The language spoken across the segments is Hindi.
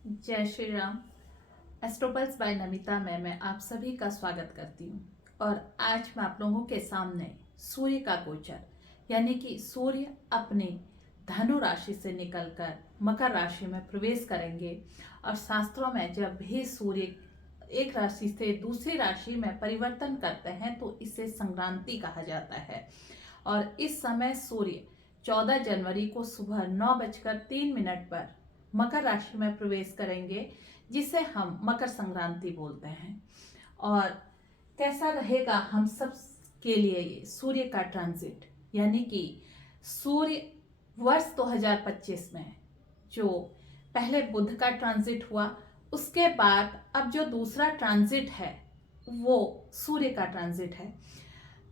जय श्री राम। एस्ट्रोपल्स बाय नमिता में मैं आप सभी का स्वागत करती हूँ। और आज मैं आप लोगों के सामने सूर्य का गोचर यानी कि सूर्य अपने धनु राशि से निकलकर मकर राशि में प्रवेश करेंगे। और शास्त्रों में जब भी सूर्य एक राशि से दूसरी राशि में परिवर्तन करते हैं तो इसे संक्रांति कहा जाता है। और इस समय सूर्य 14 जनवरी को सुबह 9:03 पर मकर राशि में प्रवेश करेंगे, जिसे हम मकर संक्रांति बोलते हैं। और कैसा रहेगा हम सब के लिए ये सूर्य का ट्रांजिट, यानी कि सूर्य वर्ष 2025 में जो पहले बुध का ट्रांजिट हुआ, उसके बाद अब जो दूसरा ट्रांजिट है वो सूर्य का ट्रांजिट है।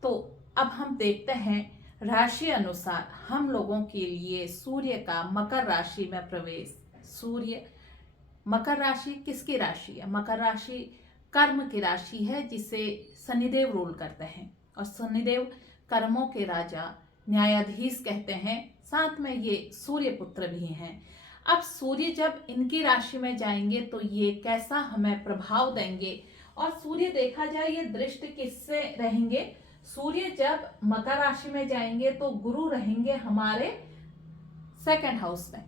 तो अब हम देखते हैं राशि अनुसार हम लोगों के लिए सूर्य का मकर राशि में प्रवेश। सूर्य मकर राशि किसकी राशि है? मकर राशि कर्म की राशि है, जिसे शनिदेव रूल करते हैं। और शनिदेव कर्मों के राजा, न्यायाधीश कहते हैं। साथ में ये सूर्य पुत्र भी हैं। अब सूर्य जब इनकी राशि में जाएंगे तो ये कैसा हमें प्रभाव देंगे? और सूर्य देखा जाए ये दृष्ट किससे रहेंगे? सूर्य जब मकर राशि में जाएंगे तो गुरु रहेंगे हमारे सेकंड हाउस में।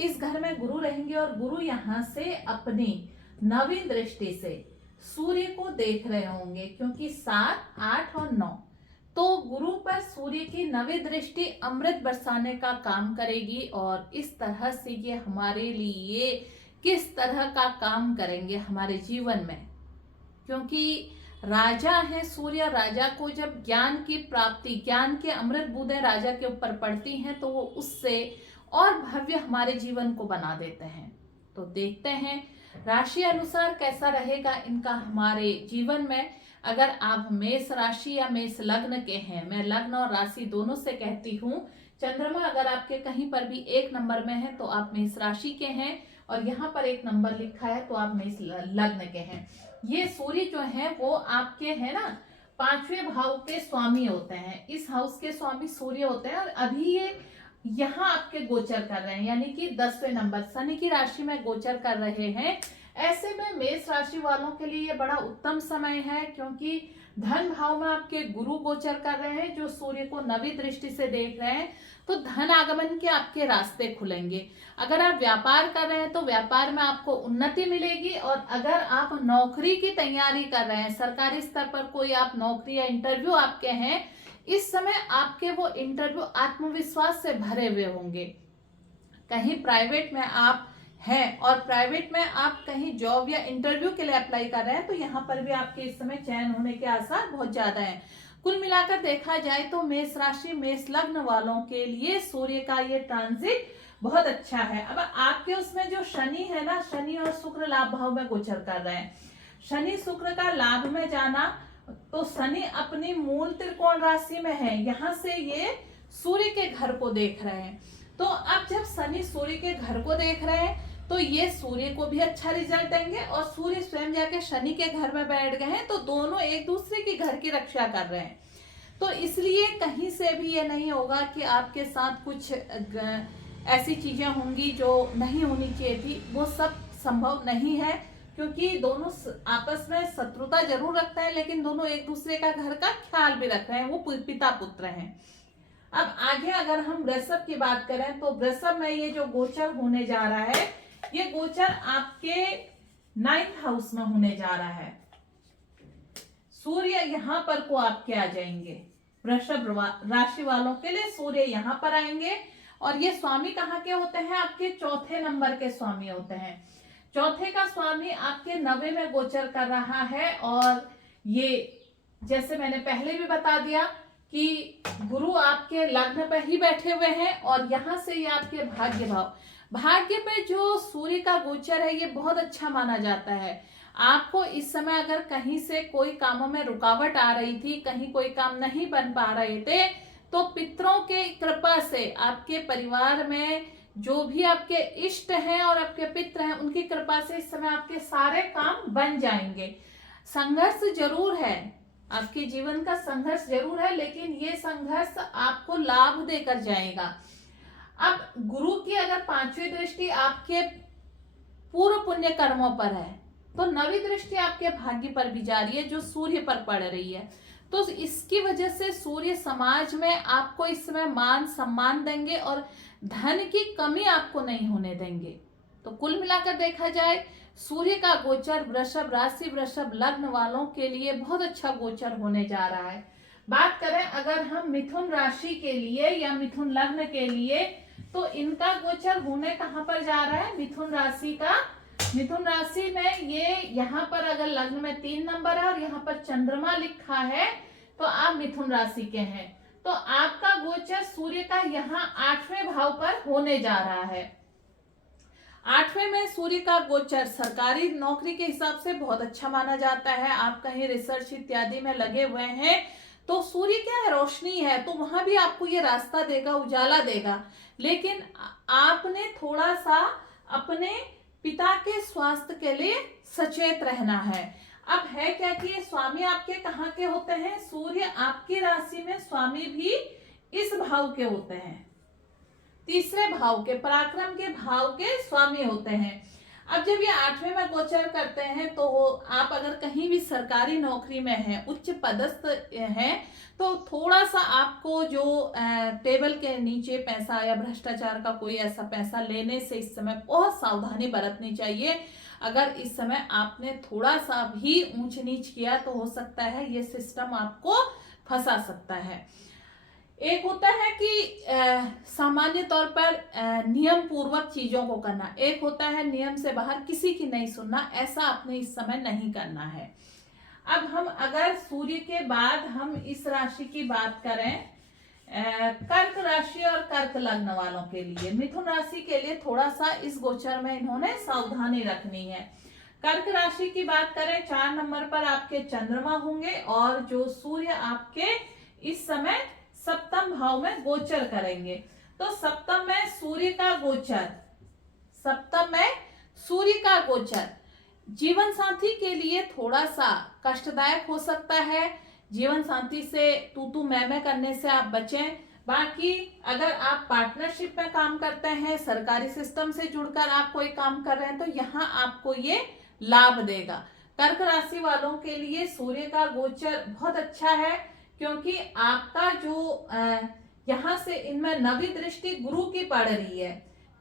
इस घर में गुरु रहेंगे और गुरु यहाँ से अपनी नवी दृष्टि से सूर्य को देख रहे होंगे, क्योंकि 7, 8 और 9 तो गुरु पर सूर्य की नवी दृष्टि अमृत बरसाने का काम करेगी। और इस तरह से ये हमारे लिए किस तरह का काम करेंगे हमारे जीवन में, क्योंकि राजा है सूर्य। राजा को जब ज्ञान की प्राप्ति, ज्ञान के अमृत बूंदें राजा के ऊपर पड़ती हैं तो वो उससे और भव्य हमारे जीवन को बना देते हैं। तो देखते हैं राशि अनुसार कैसा रहेगा इनका हमारे जीवन में। अगर आप मेष राशि या मेष लग्न के हैं, मैं लग्न और राशि दोनों से कहती हूँ। चंद्रमा अगर आपके कहीं पर भी 1 नंबर में है तो आप मेष राशि के हैं, और यहाँ पर 1 नंबर लिखा है तो आप मेष लग्न के हैं। ये सूर्य जो है वो आपके है ना 5वें भाव के स्वामी होते हैं। इस हाउस के स्वामी सूर्य होते हैं। और अभी ये यहाँ आपके गोचर कर रहे हैं, यानी कि 10वें नंबर शनि की राशि में गोचर कर रहे हैं। ऐसे में मेष राशि वालों के लिए ये बड़ा उत्तम समय है, क्योंकि धन भाव में आपके गुरु गोचर कर रहे हैं, जो सूर्य को नवी दृष्टि से देख रहे हैं। तो धन आगमन के आपके रास्ते खुलेंगे। अगर आप व्यापार कर रहे हैं तो व्यापार में आपको उन्नति मिलेगी। और अगर आप नौकरी की तैयारी कर रहे हैं, सरकारी स्तर पर कोई आप नौकरी या इंटरव्यू आपके हैं, इस समय आपके वो इंटरव्यू आत्मविश्वास से भरे हुए होंगे। कहीं प्राइवेट में आप हैं और प्राइवेट में आप कहीं जॉब या इंटरव्यू के लिए अप्लाई कर रहे हैं, तो यहाँ पर भी आपके इस समय चयन होने के आसार बहुत ज्यादा हैं। कुल मिलाकर देखा जाए तो मेष राशि मेष लग्न वालों के लिए सूर्य का ये ट्रांजिट बहुत अच्छा है। अब आपके उसमें जो शनि है ना, शनि और शुक्र लाभ भाव में गोचर कर रहे हैं। शनि शुक्र का लाभ में जाना, तो शनि अपनी मूल त्रिकोण राशि में है, यहाँ से ये सूर्य के घर को देख रहे हैं। तो अब जब शनि सूर्य के घर को देख रहे हैं तो ये सूर्य को भी अच्छा रिजल्ट देंगे, और सूर्य स्वयं जाके शनि के घर में बैठ गए हैं, तो दोनों एक दूसरे की घर की रक्षा कर रहे हैं। तो इसलिए कहीं से भी ये नहीं होगा कि आपके साथ कुछ ऐसी चीजें होंगी जो नहीं होनी चाहिए थी, वो सब संभव नहीं है, क्योंकि दोनों आपस में शत्रुता जरूर रखते हैं, लेकिन दोनों एक दूसरे का घर का ख्याल भी रख रहे हैं। वो पिता पुत्र हैं। अब आगे अगर हम वृषभ की बात करें तो वृषभ में ये जो गोचर होने जा रहा है, ये गोचर आपके 9th हाउस में होने जा रहा है। सूर्य यहाँ पर को आपके आ जाएंगे। वृषभ राशि वालों के लिए सूर्य यहाँ पर आएंगे, और ये स्वामी कहाँ के होते हैं? आपके 4थे नंबर के स्वामी होते हैं। चौथे का स्वामी आपके 9वें में गोचर कर रहा है। और ये जैसे मैंने पहले भी बता दिया कि गुरु आपके लग्न पर ही बैठे हुए हैं, और यहाँ से ये आपके भाग्य पे जो सूर्य का गोचर है ये बहुत अच्छा माना जाता है। आपको इस समय अगर कहीं से कोई कामों में रुकावट आ रही थी, कहीं कोई काम नहीं बन पा रहे थे, तो पितरों के कृपा से आपके परिवार में जो भी आपके इष्ट हैं और आपके पित्र हैं, उनकी कृपा से इस समय आपके सारे काम बन जाएंगे। संघर्ष जरूर है, आपके जीवन का संघर्ष जरूर है, लेकिन ये संघर्ष आपको लाभ देकर जाएगा। अब गुरु की अगर 5वीं दृष्टि आपके पूर्व पुण्य कर्मों पर है, तो नवी दृष्टि आपके भाग्य पर भी जा रही है जो सूर्य पर पड़ रही है। तो इसकी वजह से सूर्य समाज में आपको इस समय मान सम्मान देंगे और धन की कमी आपको नहीं होने देंगे। तो कुल मिलाकर देखा जाए सूर्य का गोचर वृषभ राशि वृषभ लग्न वालों के लिए बहुत अच्छा गोचर होने जा रहा है। बात करें अगर हम मिथुन राशि के लिए या मिथुन लग्न के लिए, तो इनका गोचर होने कहां पर जा रहा है, मिथुन राशि का। मिथुन राशि में ये यहाँ पर अगर लग्न में 3 नंबर है और यहाँ पर चंद्रमा लिखा है तो आप मिथुन राशि के हैं। तो आपका गोचर सूर्य का यहाँ 8वें भाव पर होने जा रहा है। 8वें में सूर्य का गोचर सरकारी नौकरी के हिसाब से बहुत अच्छा माना जाता है। आप कहीं रिसर्च इत्यादि में लगे हुए हैं तो सूर्य क्या है, रोशनी है, तो वहां भी आपको ये रास्ता देगा, उजाला देगा। लेकिन आपने थोड़ा सा अपने पिता के स्वास्थ्य के लिए सचेत रहना है। अब है क्या कि ये स्वामी आपके कहाँ के होते हैं, सूर्य आपकी राशि में स्वामी भी इस भाव के होते हैं, तीसरे भाव के, पराक्रम के भाव के स्वामी होते हैं। अब जब ये 8वें में गोचर करते हैं तो आप अगर कहीं भी सरकारी नौकरी में हैं, उच्च पदस्थ हैं, तो थोड़ा सा आपको जो टेबल के नीचे पैसा या भ्रष्टाचार का कोई ऐसा पैसा लेने से इस समय बहुत सावधानी बरतनी चाहिए। अगर इस समय आपने थोड़ा सा भी ऊंच नीच किया तो हो सकता है ये सिस्टम आपको फंसा सकता है। एक होता है कि सामान्य तौर पर नियम पूर्वक चीजों को करना, एक होता है नियम से बाहर किसी की नहीं सुनना, ऐसा आपने इस समय नहीं करना है। अब हम अगर सूर्य के बाद हम इस राशि की बात करें, कर्क राशि और कर्क लग्न वालों के लिए, मिथुन राशि के लिए थोड़ा सा इस गोचर में इन्होंने सावधानी रखनी है। कर्क राशि की बात करें, 4 नंबर पर आपके चंद्रमा होंगे और जो सूर्य आपके इस समय सप्तम भाव में गोचर करेंगे। तो सप्तम में सूर्य का गोचर, सप्तम में सूर्य का गोचर जीवन साथी के लिए थोड़ा सा कष्टदायक हो सकता है। जीवन साथी से तू मैं करने से आप बचें। बाकी अगर आप पार्टनरशिप में काम करते हैं, सरकारी सिस्टम से जुड़कर आप कोई काम कर रहे हैं, तो यहाँ आपको ये लाभ देगा। कर्क राशि वालों के लिए सूर्य का गोचर बहुत अच्छा है, क्योंकि आपका जो यहाँ से इनमें नवी दृष्टि गुरु की पड़ रही है,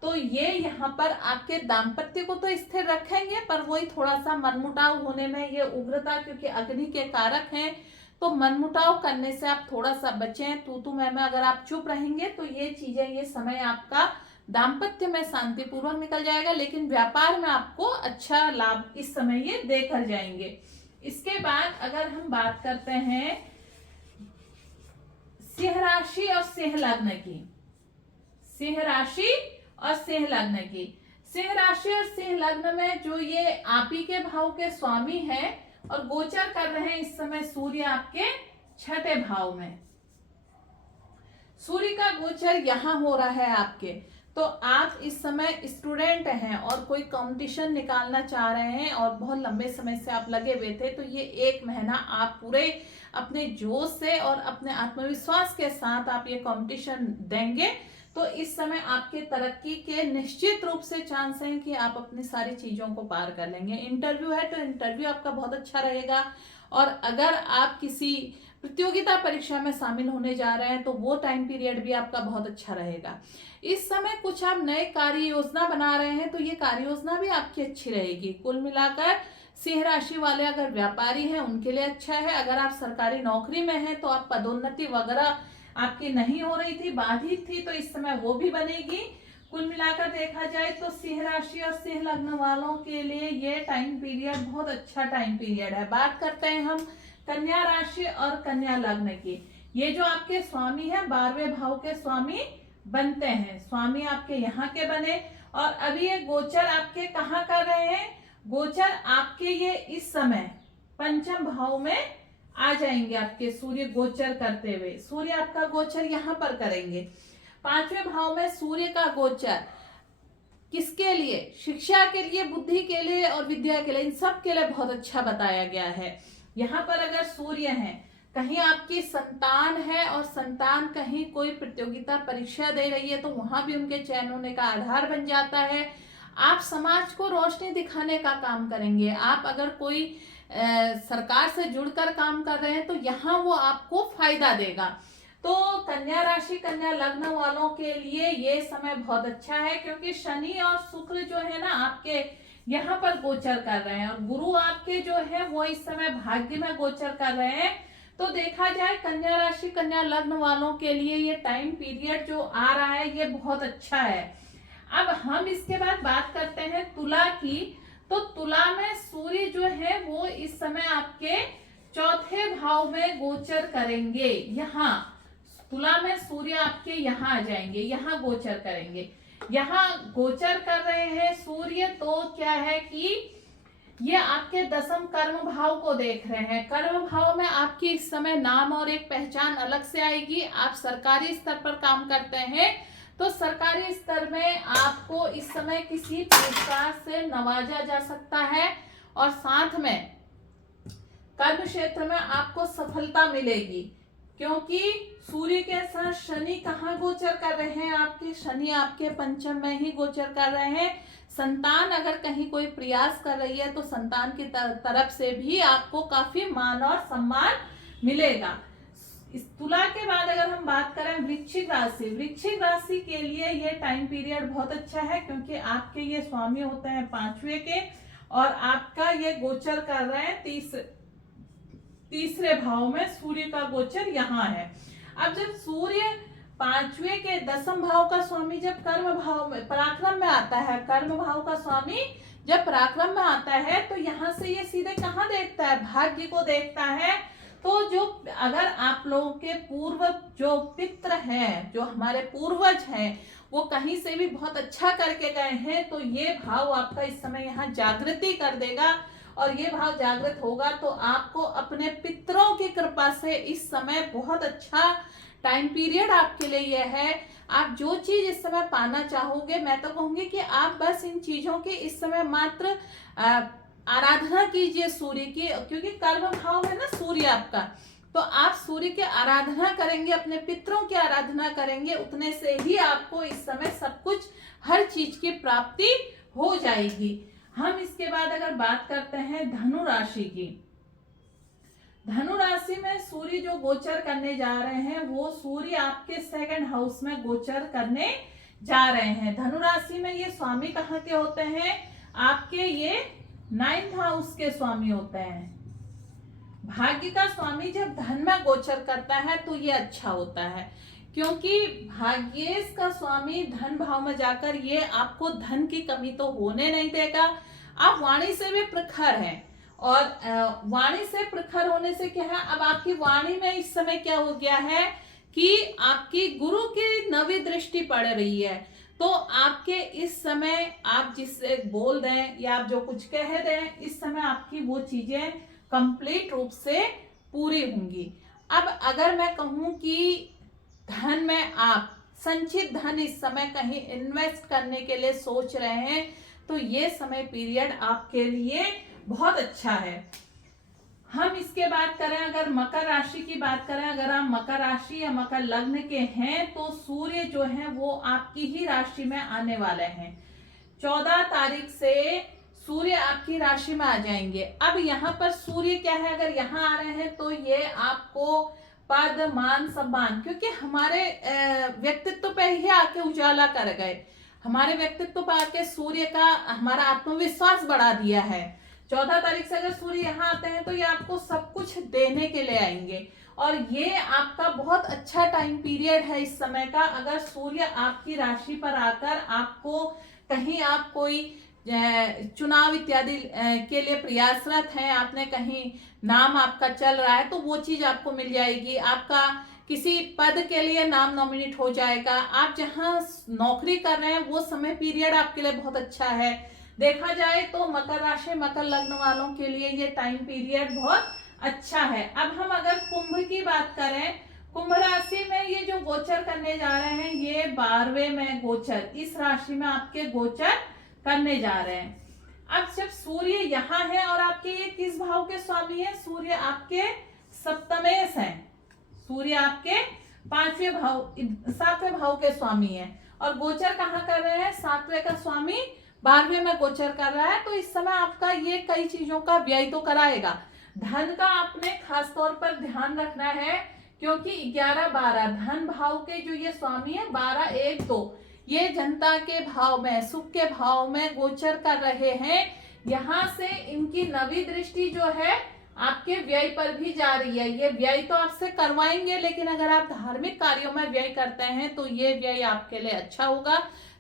तो ये यहाँ पर आपके दाम्पत्य को तो स्थिर रखेंगे, पर वही थोड़ा सा मनमुटाव होने में ये उग्रता, क्योंकि अग्नि के कारक हैं, तो मनमुटाव करने से आप थोड़ा सा बचें। तू मैं अगर आप चुप रहेंगे तो ये चीजें, ये समय आपका दाम्पत्य में शांतिपूर्वक निकल जाएगा, लेकिन व्यापार में आपको अच्छा लाभ इस समय ये देकर जाएंगे। इसके बाद अगर हम बात करते हैं सिंह राशि और सिंह लग्न की, सिंह राशि और सिंह लग्न की, सिंह राशि और सिंह लग्न में जो ये आप ही के भाव के स्वामी हैं और गोचर कर रहे हैं इस समय सूर्य आपके 6ठे भाव में, सूर्य का गोचर यहां हो रहा है आपके। तो आप इस समय स्टूडेंट हैं और कोई कंपटीशन निकालना चाह रहे हैं और बहुत लंबे समय से आप लगे हुए थे, तो ये 1 महीना आप पूरे अपने जोश से और अपने आत्मविश्वास के साथ आप ये कंपटीशन देंगे, तो इस समय आपके तरक्की के निश्चित रूप से चांस हैं कि आप अपनी सारी चीजों को पार कर लेंगे। इंटरव्यू है तो इंटरव्यू आपका बहुत अच्छा रहेगा, और अगर आप किसी प्रतियोगिता परीक्षा में शामिल होने जा रहे हैं तो वो टाइम पीरियड भी आपका बहुत अच्छा रहेगा। इस समय कुछ आप नए कार्य योजना बना रहे हैं तो ये कार्य योजना भी आपकी अच्छी रहेगी। कुल मिलाकर सिंह राशि वाले अगर व्यापारी हैं उनके लिए अच्छा है। अगर आप सरकारी नौकरी में हैं तो आप पदोन्नति वगैरह आपकी नहीं हो रही थी, बाधित थी, तो इस समय वो भी बनेगी। कुल मिलाकर देखा जाए तो सिंह राशि और सिंह लग्न वालों के लिए ये टाइम पीरियड बहुत अच्छा टाइम पीरियड है। बात करते हैं हम कन्या राशि और कन्या लग्न की। ये जो आपके स्वामी है 12वें भाव के स्वामी बनते हैं, स्वामी आपके यहाँ के बने, और अभी ये गोचर आपके कहाँ कर रहे हैं, गोचर आपके ये इस समय पंचम भाव में आ जाएंगे। आपके सूर्य गोचर करते हुए सूर्य आपका गोचर यहाँ पर करेंगे। 5वें भाव में सूर्य का गोचर किसके लिए, शिक्षा के लिए, बुद्धि के लिए और विद्या के लिए, इन सब के लिए बहुत अच्छा बताया गया है। यहाँ पर अगर सूर्य है, कहीं आपकी संतान है और संतान कहीं कोई प्रतियोगिता परीक्षा दे रही है तो वहां भी उनके चयन होने का आधार बन जाता है। आप समाज को रोशनी दिखाने का काम करेंगे। आप अगर कोई सरकार से जुड़कर काम कर रहे हैं तो यहाँ वो आपको फायदा देगा। तो कन्या राशि कन्या लग्न वालों के लिए ये समय बहुत अच्छा है, क्योंकि शनि और शुक्र जो है ना आपके यहाँ पर गोचर कर रहे हैं, और गुरु आपके जो है वो इस समय भाग्य में गोचर कर रहे हैं। तो देखा जाए कन्या राशि कन्या लग्न वालों के लिए ये टाइम पीरियड जो आ रहा है ये बहुत अच्छा है। अब हम इसके बाद बात करते हैं तुला की। तो तुला में सूर्य जो है वो इस समय आपके चौथे भाव में गोचर करेंगे। यहाँ तुला में सूर्य आपके यहाँ आ जाएंगे, यहाँ गोचर करेंगे। यहाँ गोचर कर रहे हैं सूर्य, तो क्या है कि ये आपके दसम कर्म भाव को देख रहे हैं। कर्म भाव में आपकी इस समय नाम और एक पहचान अलग से आएगी। आप सरकारी स्तर पर काम करते हैं तो सरकारी स्तर में आपको इस समय किसी पुरस्कार से नवाजा जा सकता है, और साथ में कर्म क्षेत्र में आपको सफलता मिलेगी, क्योंकि सूर्य के साथ शनि कहाँ गोचर कर रहे हैं आपके, शनि आपके पंचम में ही गोचर कर रहे हैं। संतान अगर कहीं कोई प्रयास कर रही है तो संतान की तरफ से भी आपको काफी मान और सम्मान मिलेगा। इस तुला के बाद अगर हम बात करें वृश्चिक राशि, वृश्चिक राशि के लिए ये टाइम पीरियड बहुत अच्छा है, क्योंकि आपके ये स्वामी होते हैं पांचवे के, और आपका ये गोचर कर रहे हैं तीसरे भाव में। सूर्य का गोचर यहाँ है। अब जब सूर्य पांचवे के दसम भाव का स्वामी जब कर्म भाव में पराक्रम में आता है, कर्म भाव का स्वामी जब पराक्रम में आता है तो यहाँ से ये सीधे कहाँ देखता है, भाग्य को देखता है। तो जो अगर आप लोगों के पूर्व जो पित्र हैं, जो हमारे पूर्वज हैं, वो कहीं से भी बहुत अच्छा करके गए हैं, तो ये भाव आपका इस समय यहाँ जागृति कर देगा, और ये भाव जागृत होगा तो आपको अपने पितरों की कृपा से इस समय बहुत अच्छा टाइम पीरियड आपके लिए यह है। आप जो चीज इस समय पाना चाहोगे, मैं तो कहूंगी कि आप बस इन चीजों की इस समय मात्र आराधना कीजिए सूर्य की, क्योंकि कर्म भाव है ना सूर्य आपका, तो आप सूर्य की आराधना करेंगे, अपने पितरों की आराधना करेंगे, उतने से ही आपको इस समय सब कुछ हर चीज की प्राप्ति हो जाएगी। हम इसके बाद अगर बात करते हैं धनु राशि की, धनु राशि में सूर्य जो गोचर करने जा रहे हैं वो सूर्य आपके सेकंड हाउस में गोचर करने जा रहे हैं। धनु राशि में ये स्वामी कहाँ के होते हैं, आपके ये 9th हाउस के स्वामी होते हैं। भाग्य का स्वामी जब धन में गोचर करता है तो ये अच्छा होता है, क्योंकि भाग्येश का स्वामी धन भाव में जाकर ये आपको धन की कमी तो होने नहीं देगा। आप वाणी से भी प्रखर हैं, और वाणी से प्रखर होने से क्या है, अब आपकी वाणी में इस समय क्या हो गया है कि आपकी गुरु की नवी दृष्टि पड़ रही है। तो आपके इस समय आप जिससे बोल दें या आप जो कुछ कह दें, इस समय आपकी वो चीजें कंप्लीट रूप से पूरी होंगी। अब अगर मैं कहूं कि धन में आप संचित धन इस समय कहीं इन्वेस्ट करने के लिए सोच रहे हैं, तो ये समय पीरियड आपके लिए बहुत अच्छा है। हम इसके बात करें, अगर मकर राशि की बात करें, अगर आप मकर राशि या मकर लग्न के हैं तो सूर्य जो है वो आपकी ही राशि में आने वाले हैं। 14 तारीख से सूर्य आपकी राशि में आ जाएंगे। अब यहाँ पर सूर्य क्या है, अगर यहाँ आ रहे हैं तो ये आपको पद मान सम्मान, क्योंकि हमारे व्यक्तित्व पे ही आके उजाला कर गए, हमारे व्यक्तित्व पर आके सूर्य का हमारा आत्मविश्वास बढ़ा दिया है। 14 तारीख से अगर सूर्य यहाँ आते हैं तो ये आपको सब कुछ देने के लिए आएंगे, और ये आपका बहुत अच्छा टाइम पीरियड है इस समय का। अगर सूर्य आपकी राशि पर आकर आपको कहीं आप कोई चुनाव इत्यादि के लिए प्रयासरत हैं, आपने कहीं नाम आपका चल रहा है तो वो चीज आपको मिल जाएगी। आपका किसी पद के लिए नाम नॉमिनेट हो जाएगा। आप जहां नौकरी कर रहे हैं वो समय पीरियड आपके लिए बहुत अच्छा है। देखा जाए तो मकर राशि मकर लग्न वालों के लिए ये टाइम पीरियड बहुत अच्छा है। अब हम अगर कुंभ की बात करें, कुंभ राशि में ये जो गोचर करने जा रहे हैं, ये 12वें में गोचर इस राशि में आपके गोचर करने जा रहे हैं। अब जब सूर्य यहाँ है और आपके ये किस भाव के स्वामी है, सूर्य आपके सप्तमेश हैं, सूर्य आपके 5वें भाव 7वें भाव के स्वामी है, और गोचर कहाँ कर रहे हैं, 7वें का स्वामी 12वें में गोचर कर रहा है, तो इस समय आपका ये कई चीजों का व्यय तो कराएगा। धन का आपने खास तौर पर ध्यान रखना है, क्योंकि 11-12 धन भाव के जो ये स्वामी है, 12-1-2 ये जनता के भाव में, सुख के भाव में गोचर कर रहे हैं। यहाँ से इनकी नवी दृष्टि जो है आपके व्यय पर भी जा रही है। ये व्यय तो आपसे करवाएंगे, लेकिन अगर आप धार्मिक कार्यों में व्यय करते हैं तो ये व्यय आपके लिए अच्छा होगा।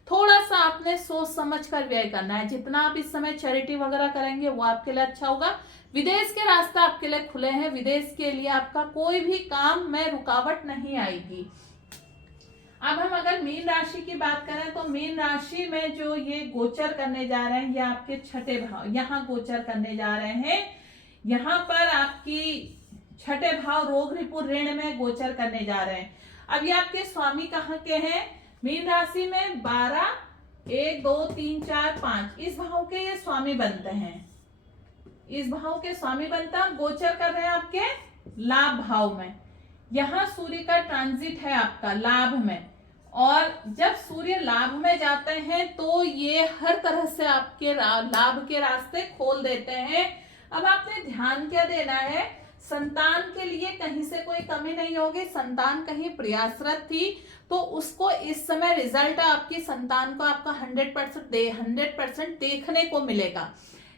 थोड़ा सा आपने सोच समझ कर व्यय करना है। जितना आप इस समय चैरिटी वगैरह करेंगे वो आपके लिए अच्छा होगा। विदेश के रास्ते आपके लिए खुले हैं। विदेश के लिए आपका कोई भी काम में रुकावट नहीं आएगी। अब हम अगर मीन राशि की बात करें तो मीन राशि में जो ये गोचर करने जा रहे हैं, ये आपके छठे भाव यहाँ गोचर करने जा रहे हैं। यहाँ पर आपकी छठे भाव रोग रिपु ऋण में गोचर करने जा रहे हैं। अब ये आपके स्वामी कहाँ के हैं? मीन राशि में 12, 1, 2, 3, 4, 5 इस भाव के ये स्वामी बनते हैं। इस भाव के स्वामी बनता गोचर कर रहे हैं आपके लाभ भाव में। यहाँ सूर्य का ट्रांजिट है आपका लाभ में, और जब सूर्य लाभ में जाते हैं तो ये हर तरह से आपके लाभ के रास्ते खोल देते हैं। अब आपने ध्यान क्या देना है, संतान के लिए कहीं से कोई कमी नहीं होगी। संतान कहीं प्रयासरत थी तो उसको इस समय रिजल्ट आपकी संतान को आपका 100% देखने को मिलेगा।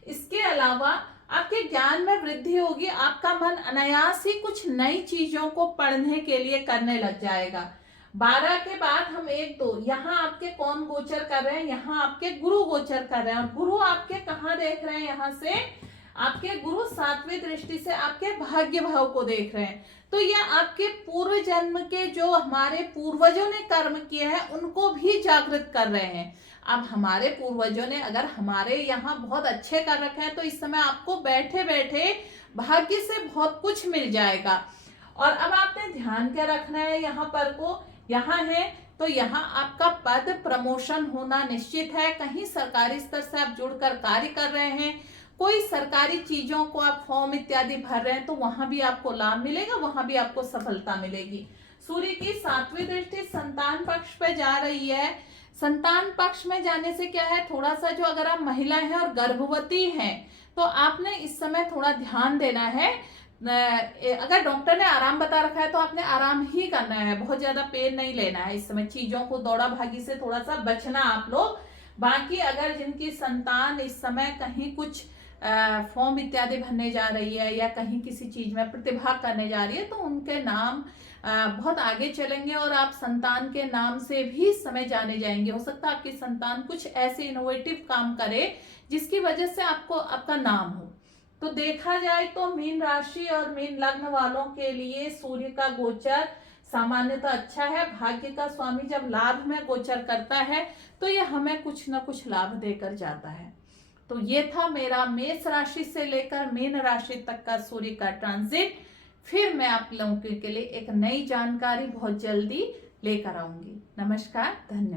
इसके अलावा आपके ज्ञान में वृद्धि होगी। आपका मन अनायास ही कुछ नई चीजों को पढ़ने के लिए करने लग जाएगा। 12 के बाद हम 1-2 यहाँ आपके कौन गोचर कर रहे हैं? यहाँ आपके गुरु गोचर कर रहे हैं, और गुरु आपके कहाँ देख रहे हैं? यहाँ से आपके गुरु 7वीं दृष्टि से आपके भाग्य भाव को देख रहे हैं। तो ये आपके पूर्व जन्म के जो हमारे पूर्वजों ने कर्म किए हैं उनको भी जागृत कर रहे हैं। अब हमारे पूर्वजों ने अगर हमारे यहाँ बहुत अच्छे कर रखे हैं तो इस समय आपको बैठे बैठे भाग्य से बहुत कुछ मिल जाएगा। और अब आपने ध्यान क्या रखना है, यहाँ पर को यहाँ है तो यहाँ आपका पद प्रमोशन होना निश्चित है। कहीं सरकारी स्तर से आप जुड़कर कार्य कर रहे हैं, कोई सरकारी चीजों को आप फॉर्म इत्यादि भर रहे हैं तो वहां भी आपको लाभ मिलेगा, वहां भी आपको सफलता मिलेगी। सूर्य की 7वीं दृष्टि संतान पक्ष पे जा रही है। संतान पक्ष में जाने से क्या है, थोड़ा सा जो अगर आप महिला हैं और गर्भवती हैं तो आपने इस समय थोड़ा ध्यान देना है। अगर डॉक्टर ने आराम बता रखा है तो आपने आराम ही करना है, बहुत ज्यादा पेन नहीं लेना है। इस समय चीजों को दौड़ा भागी से थोड़ा सा बचना आप लोग। बाकी अगर जिनकी संतान इस समय कहीं कुछ फॉर्म इत्यादि भरने जा रही है या कहीं किसी चीज में प्रतिभा करने जा रही है तो उनके नाम बहुत आगे चलेंगे और आप संतान के नाम से भी समय जाने जाएंगे। हो सकता है आपकी संतान कुछ ऐसे इनोवेटिव काम करे जिसकी वजह से आपको आपका नाम हो। तो देखा जाए तो मीन राशि और मीन लग्न वालों के लिए सूर्य का गोचर सामान्यतः अच्छा है। भाग्य का स्वामी जब लाभ में गोचर करता है तो यह हमें कुछ न कुछ लाभ देकर जाता है। तो ये था मेरा मेष राशि से लेकर मीन राशि तक का सूर्य का ट्रांजिट। फिर मैं आप लोगों के लिए एक नई जानकारी बहुत जल्दी लेकर आऊंगी। नमस्कार, धन्यवाद।